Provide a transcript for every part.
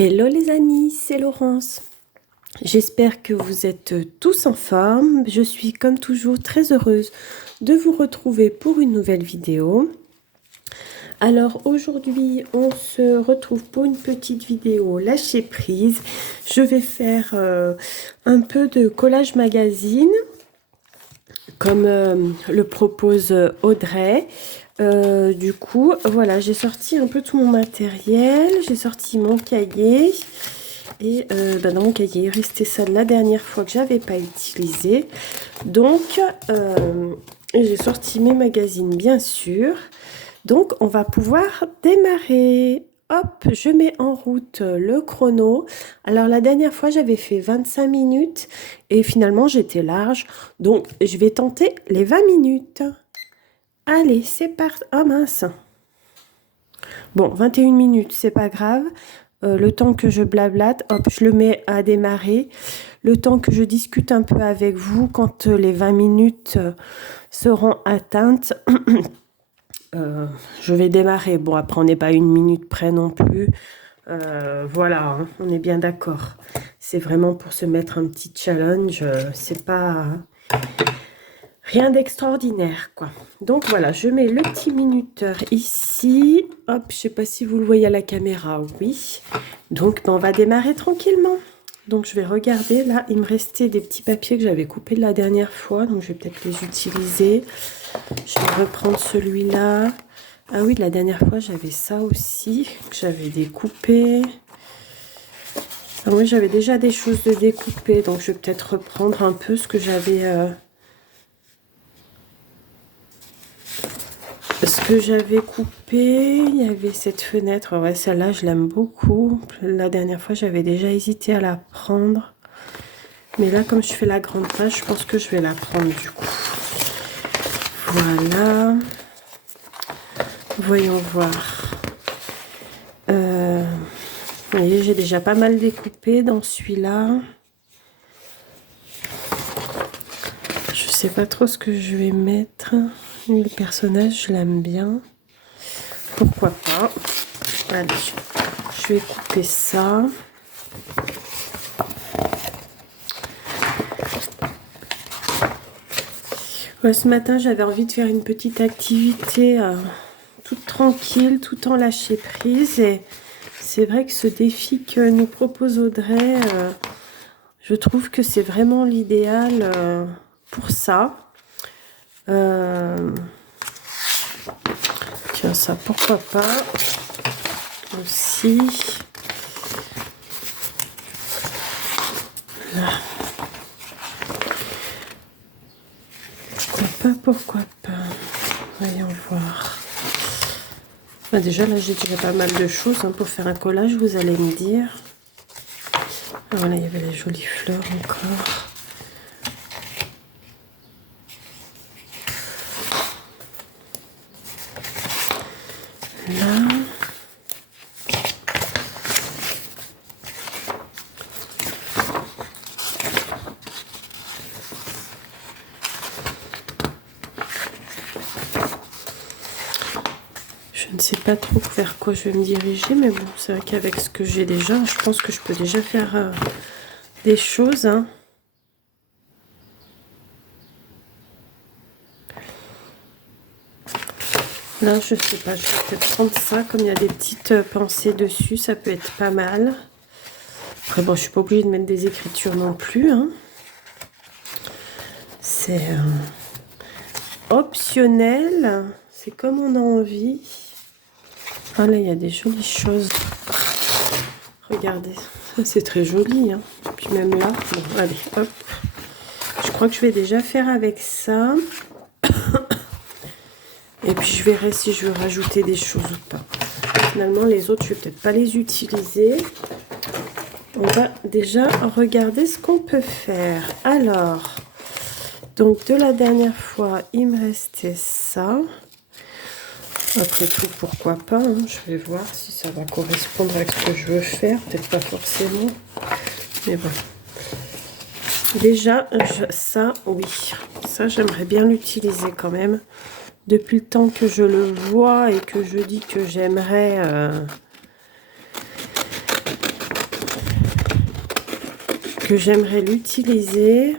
Hello les amis, c'est Laurence. J'espère que vous êtes tous en forme. Je suis comme toujours très heureuse de vous retrouver pour une nouvelle vidéo. Alors aujourd'hui, on se retrouve pour une petite vidéo lâcher prise. Je vais faire un peu de collage magazine comme le propose Audrey. Du coup, voilà, j'ai sorti un peu tout mon matériel. J'ai sorti mon cahier. Et dans mon cahier, il restait ça de la dernière fois que j'avais pas utilisé. Donc, j'ai sorti mes magazines, bien sûr. Donc, on va pouvoir démarrer. Hop, je mets en route le chrono. Alors, la dernière fois, j'avais fait 25 minutes et finalement, j'étais large. Donc, je vais tenter les 20 minutes. Allez, c'est parti. Oh mince. Bon, 21 minutes, c'est pas grave. Le temps que je blablate, hop, je le mets à démarrer. Le temps que je discute un peu avec vous, quand les 20 minutes seront atteintes, je vais démarrer. Bon, après, on n'est pas une minute près non plus. Voilà, hein, on est bien d'accord. C'est vraiment pour se mettre un petit challenge. C'est pas rien d'extraordinaire, quoi. Donc voilà, je mets le petit minuteur ici. Hop, je sais pas si vous le voyez à la caméra. Oui. Donc, on va démarrer tranquillement. Donc, je vais regarder. Là, il me restait des petits papiers que j'avais coupés de la dernière fois. Donc, je vais peut-être les utiliser. Je vais reprendre celui-là. Ah oui, de la dernière fois, j'avais ça aussi que j'avais découpé. Ah oui, j'avais déjà des choses de découper. Donc, je vais peut-être reprendre un peu ce que j'avais... Ce que j'avais coupé, il y avait cette fenêtre. Ouais, celle-là, je l'aime beaucoup. La dernière fois, j'avais déjà hésité à la prendre. Mais là, comme je fais la grande page, je pense que je vais la prendre du coup. Voilà. Voyons voir. Vous voyez, j'ai déjà pas mal découpé dans celui-là. Je sais pas trop ce que je vais mettre. Lui, le personnage, je l'aime bien. Pourquoi pas. Allez, je vais couper ça. Ouais, ce matin, j'avais envie de faire une petite activité toute tranquille, tout en lâcher prise. Et c'est vrai que ce défi que nous propose Audrey, je trouve que c'est vraiment l'idéal pour ça. Tiens, ça, pourquoi pas aussi. Là. Pourquoi pas. Voyons voir. Bah déjà, là, j'ai déjà pas mal de choses pour faire un collage, vous allez me dire. Ah, voilà, il y avait les jolies fleurs encore. Là. Je ne sais pas trop vers quoi je vais me diriger, mais bon, c'est vrai qu'avec ce que j'ai déjà, je pense que je peux déjà faire des choses. Là, je sais pas, je vais peut-être prendre ça, comme il y a des petites pensées dessus, ça peut être pas mal. Après, bon, je suis pas obligée de mettre des écritures non plus. C'est optionnel, c'est comme on a envie. Ah là, il y a des jolies choses. Regardez, ça c'est très joli. Puis même là, bon, allez, hop. Je crois que je vais déjà faire avec ça. Et puis je verrai si je veux rajouter des choses ou pas. Finalement, les autres, je vais peut-être pas les utiliser. On va déjà regarder ce qu'on peut faire. Alors, donc de la dernière fois, il me restait ça. Après tout, pourquoi pas. Je vais voir si ça va correspondre avec ce que je veux faire. Peut-être pas forcément. Mais bon. Déjà, ça, oui. Ça, j'aimerais bien l'utiliser quand même. Depuis le temps que je le vois et que je dis que j'aimerais que j'aimerais l'utiliser.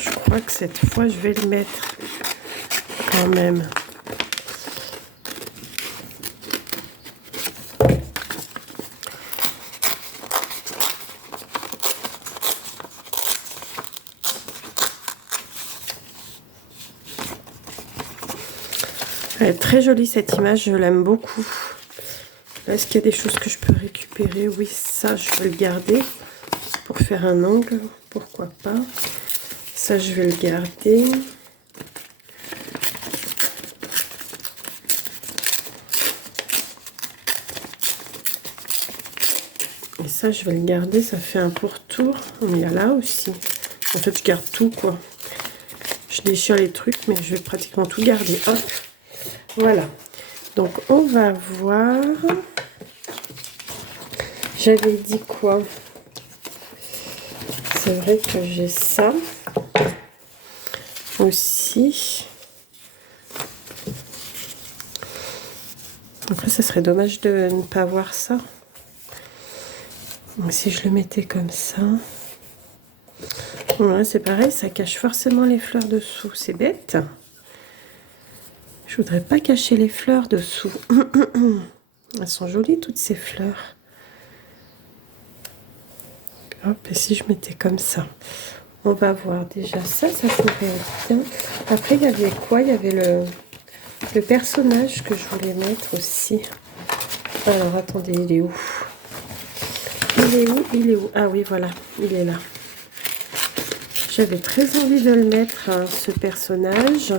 Je crois que cette fois, je vais le mettre quand même. Elle est très jolie cette image, je l'aime beaucoup. Est-ce qu'il y a des choses que je peux récupérer? Oui, ça je vais le garder pour faire un angle, pourquoi pas. Ça je vais le garder. Et ça je vais le garder, ça fait un pourtour. Il y a là aussi. En fait je garde tout quoi. Je déchire les trucs mais je vais pratiquement tout garder. Hop. Voilà. Donc on va voir. J'avais dit quoi? C'est vrai que j'ai ça aussi. Après, ça serait dommage de ne pas voir ça. Donc, si je le mettais comme ça. Ouais, c'est pareil, ça cache forcément les fleurs dessous. C'est bête. Je voudrais pas cacher les fleurs dessous. Elles sont jolies, toutes ces fleurs. Hop, et si je mettais comme ça? On va voir déjà ça, ça pourrait être bien. Après, il y avait quoi? Il y avait le personnage que je voulais mettre aussi. Alors, attendez, il est où? Il est où? Il est où? Ah oui, voilà, il est là. J'avais très envie de le mettre, hein, ce personnage.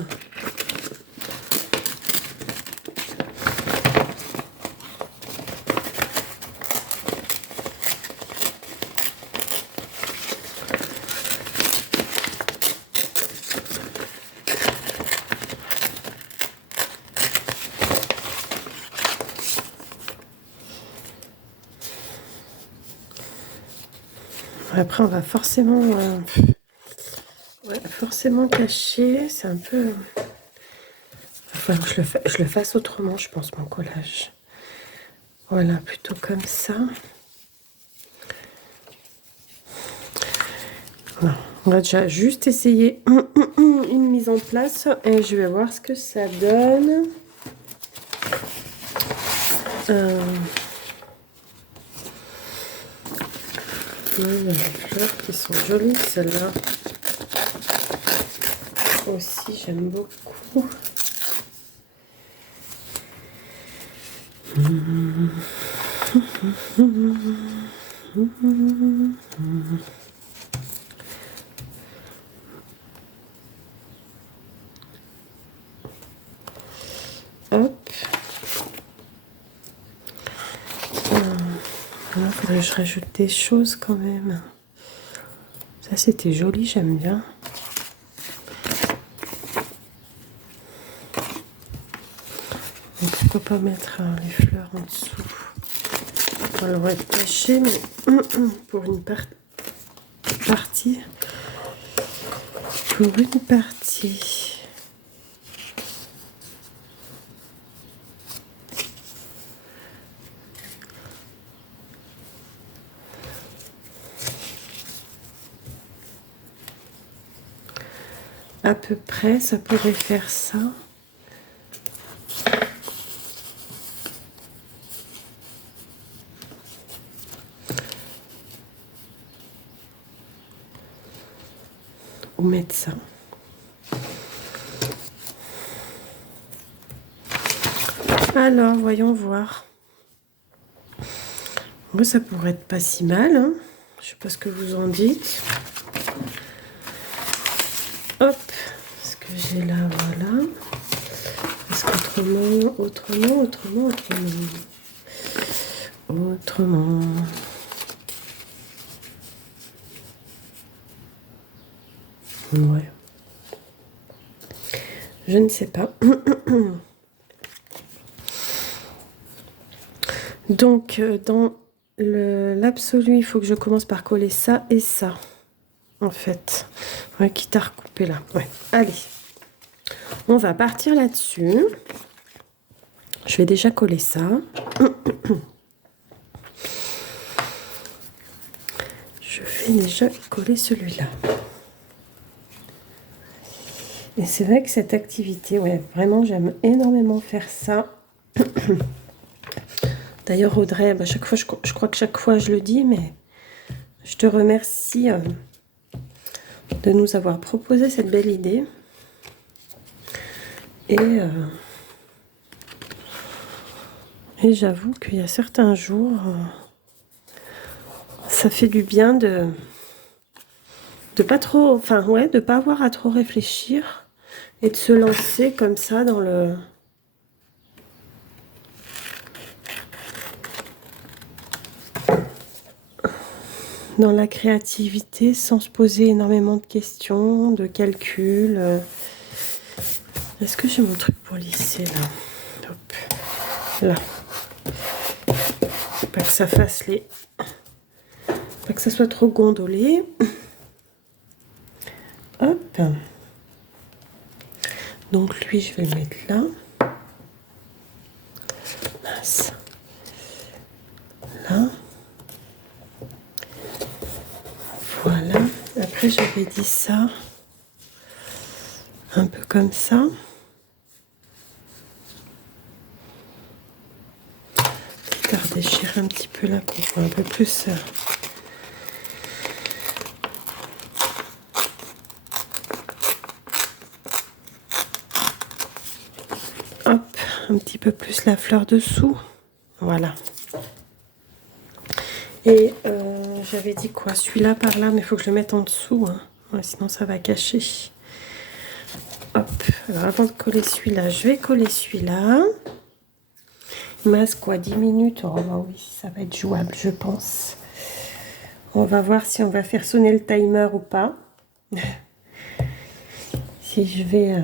Après, on va forcément, forcément cacher. C'est un peu... Il va falloir que je le fasse autrement, je pense, mon collage. Voilà, plutôt comme ça. Voilà. On va déjà juste essayer une mise en place et je vais voir ce que ça donne. Il y a des fleurs qui sont jolies, celles-là. Aussi, j'aime beaucoup. Hop. Il faudrait que je rajoute des choses quand même. Ça, c'était joli, j'aime bien. Donc, pourquoi pas mettre les fleurs en dessous? Elle va être cachée, mais pour une partie. Pour une partie. À peu près, ça pourrait faire ça. Ou mettre ça. Alors, voyons voir. Moi, ça pourrait être pas si mal, hein. Je sais pas ce que vous en dites. Hop, ce que j'ai là, voilà. Parce qu'autrement, autrement. Ouais. Je ne sais pas. Donc, dans l'absolu, il faut que je commence par coller ça et ça. En fait. Ouais, quitte à recouper là. Ouais. Allez. On va partir là-dessus. Je vais déjà coller ça. je vais déjà coller celui-là. Et c'est vrai que cette activité, ouais, vraiment, j'aime énormément faire ça. D'ailleurs, Audrey, bah, chaque fois, je crois que chaque fois je le dis, mais je te remercie de nous avoir proposé cette belle idée. Et j'avoue qu'il y a certains jours, ça fait du bien de pas trop, enfin ouais, de pas avoir à trop réfléchir et de se lancer comme ça dans la créativité sans se poser énormément de questions, de calculs. Est-ce que j'ai mon truc pour lisser là? Hop, là. Pas que ça fasse pas que ça soit trop gondolé. Hop. Donc lui, je vais le mettre là. Mince. Là. Voilà. Après, j'avais dit ça. Un peu comme ça. Quitte à redéchirer un petit peu là, qu'on voit un peu plus. Hop, un petit peu plus la fleur dessous. Voilà. Et j'avais dit quoi? Celui-là par là, mais il faut que je le mette en dessous. Hein. Ouais, sinon, ça va cacher. Hop. Alors, avant de coller celui-là, je vais coller celui-là. Il me reste quoi? 10 minutes? Oh, bah oui, ça va être jouable, je pense. On va voir si on va faire sonner le timer ou pas. Si je vais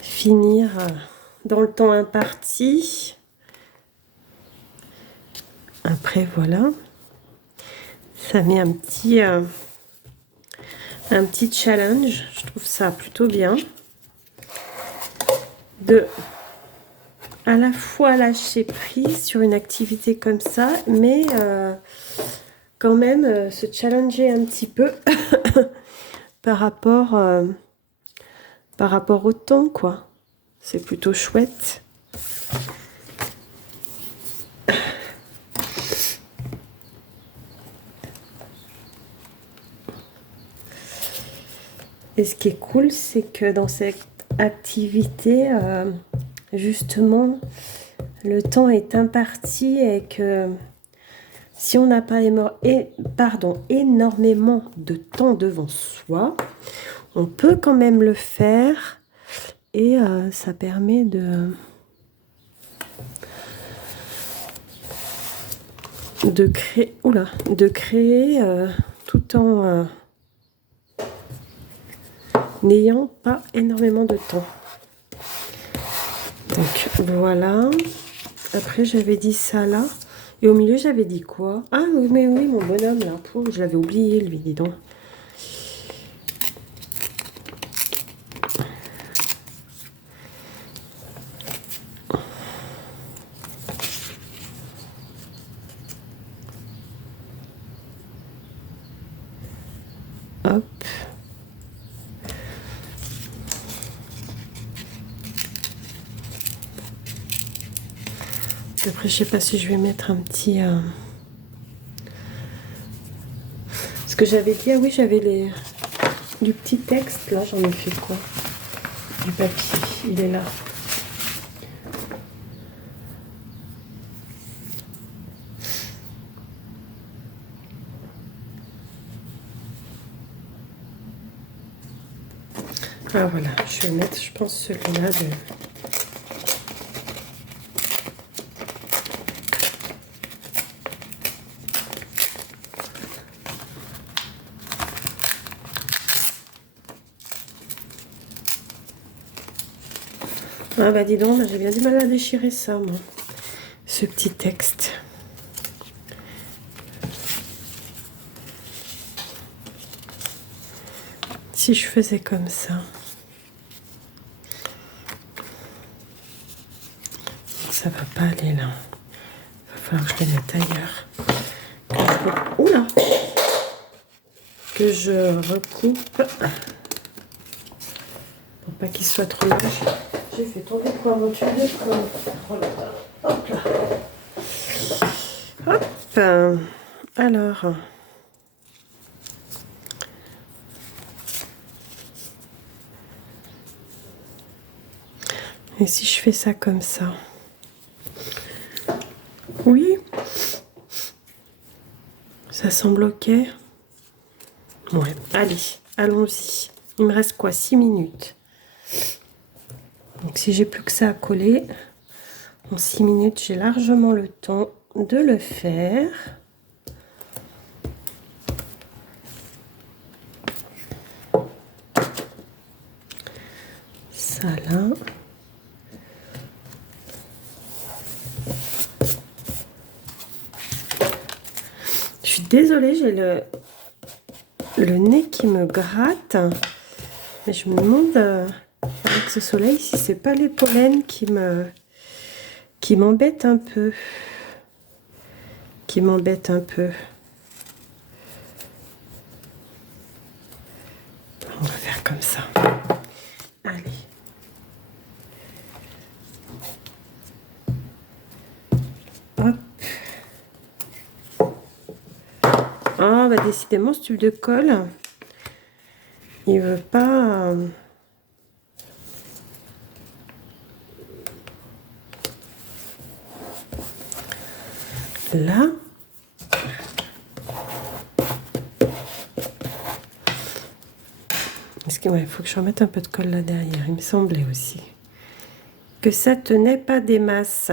finir dans le temps imparti. Après, voilà. Ça met un petit challenge. Je trouve ça plutôt bien. De à la fois lâcher prise sur une activité comme ça, mais quand même se challenger un petit peu par rapport au temps, quoi. C'est plutôt chouette. Et ce qui est cool, c'est que dans cette activité, justement, le temps est imparti et que si on n'a pas énormément de temps devant soi, on peut quand même le faire et ça permet de créer tout en n'ayant pas énormément de temps. Donc voilà. Après j'avais dit ça là. Et au milieu j'avais dit quoi? Ah oui, mais oui, mon bonhomme là. Je l'avais oublié lui, dis donc. Hop. Après, je sais pas si je vais mettre un petit... Ce que j'avais dit, ah oui, j'avais du petit texte. Là, j'en ai fait quoi? Du papier, il est là. Ah voilà, je vais mettre, je pense, celui-là de... Ah bah dis donc, j'ai bien du mal à déchirer ça, moi. Ce petit texte. Si je faisais comme ça. Ça va pas aller là. Il va falloir que je le mette ailleurs. Oula, que je recoupe pour pas qu'il soit trop large. J'ai fait tomber quoi mon tube de colle. Oh là là. Hop là. Hop. Alors. Et si je fais ça comme ça? Oui. Ça semble ok. Ouais, allez, allons-y. Il me reste quoi? 6 minutes. Donc si j'ai plus que ça à coller, en 6 minutes, j'ai largement le temps de le faire. Ça là. Je suis désolée, j'ai le nez qui me gratte. Mais je me demande, avec ce soleil, si c'est pas les pollens qui m'embêtent un peu. On va faire comme ça. Allez. Hop. Ah, bah décidément, ce tube de colle, il veut pas... Là. Parce que, ouais, il faut que je remette un peu de colle là derrière. Il me semblait aussi que ça tenait pas des masses.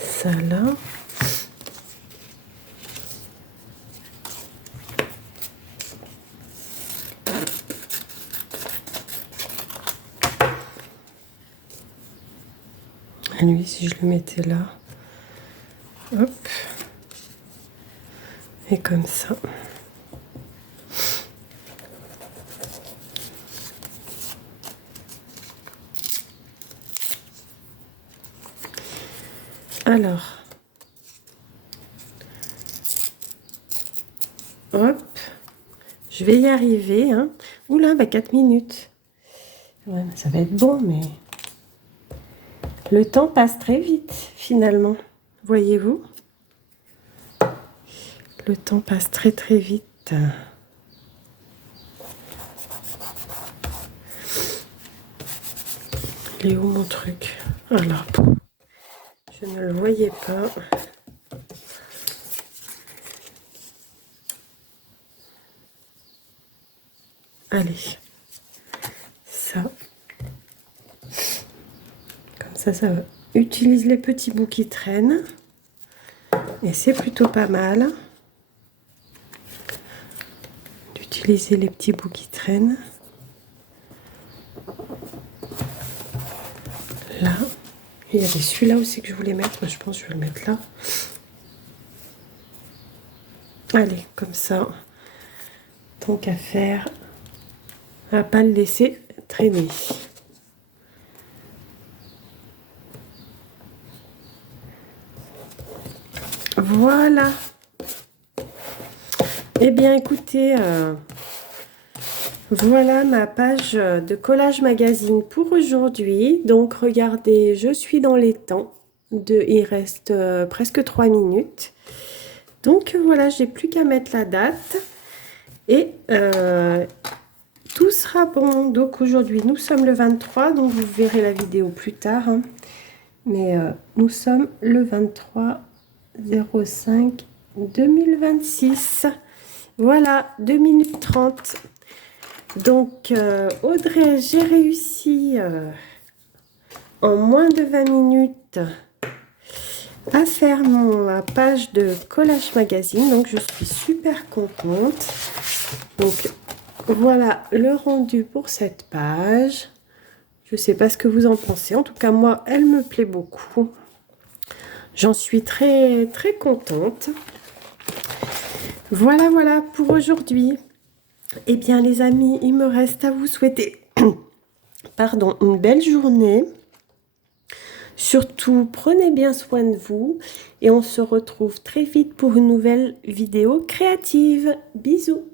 Ça là. Et lui, si je le mettais là. Hop. Et comme ça. Alors. Hop. Je vais y arriver. Hein. Oula, bah 4 minutes. Ouais, ça va être bon, mais... Le temps passe très vite, finalement. Voyez-vous? Le temps passe très très vite. Il est où mon truc? Alors, je ne le voyais pas. Allez. Ça. Comme ça va. Utilise les petits bouts qui traînent. Et c'est plutôt pas mal d'utiliser les petits bouts qui traînent. Là. Il y avait celui-là aussi que je voulais mettre. Mais je pense que je vais le mettre là. Allez, comme ça. Tant qu'à faire. On va pas le laisser traîner. Voilà. Eh bien, écoutez, voilà ma page de collage magazine pour aujourd'hui. Donc, regardez, je suis dans les temps. Il reste presque 3 minutes. Donc, voilà, j'ai plus qu'à mettre la date. Et tout sera bon. Donc, aujourd'hui, nous sommes le 23. Donc, vous verrez la vidéo plus tard. Hein. Mais nous sommes le 23/05/2026. Voilà, 2 minutes 30. Donc, Audrey, j'ai réussi en moins de 20 minutes à faire ma page de collage magazine. Donc, je suis super contente. Donc, voilà le rendu pour cette page. Je ne sais pas ce que vous en pensez. En tout cas, moi, elle me plaît beaucoup. J'en suis très, très contente. Voilà, voilà pour aujourd'hui. Eh bien, les amis, il me reste à vous souhaiter pardon, une belle journée. Surtout, prenez bien soin de vous et on se retrouve très vite pour une nouvelle vidéo créative. Bisous!